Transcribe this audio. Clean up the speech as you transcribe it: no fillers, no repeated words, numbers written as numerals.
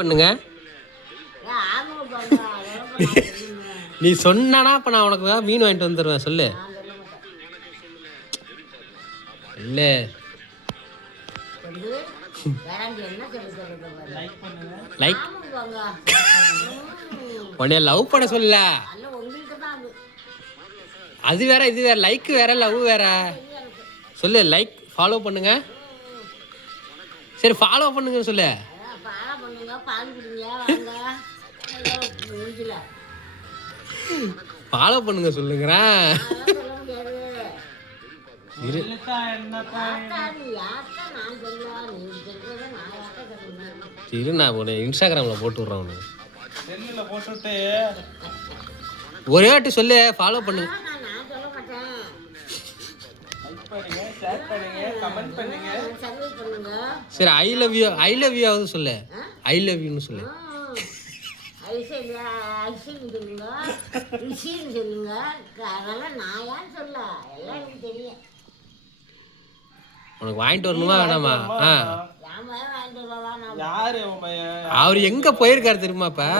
பண்ணுங்க. நீ சொன்னானா அப்ப நான் உனக்கு மீன் வாங்கிட்டு வந்துடுவேன். சொல்லு இல்ல லைக் உன்னைய லவ் பண்ண சொல்ல. அது வேற இது வேற. லைக் வேற லவ் வேற. சொல்லு லைக் ஃபாலோ பண்ணுங்க. சரி ஃபாலோ பண்ணுங்க சொல்லு. ஃபாலோ பண்ணுங்க சொல்லுங்கிறேன். இரு நான் உன்னை இன்ஸ்டாகிராம்ல போட்டு விட்றேன். உனக்கு ஒரே வாட்டி சொல்லு ஃபாலோ பண்ணுங்க. சரி ஐ லவ் யூ ஆகுது சொல்லு. ஐ லவ் யூன்னு சொல்லு. உனக்கு வாங்கிட்டு வரணுமா வேணாமா? அவர் எங்க போயிருக்காரு தெரியுமாப்பா?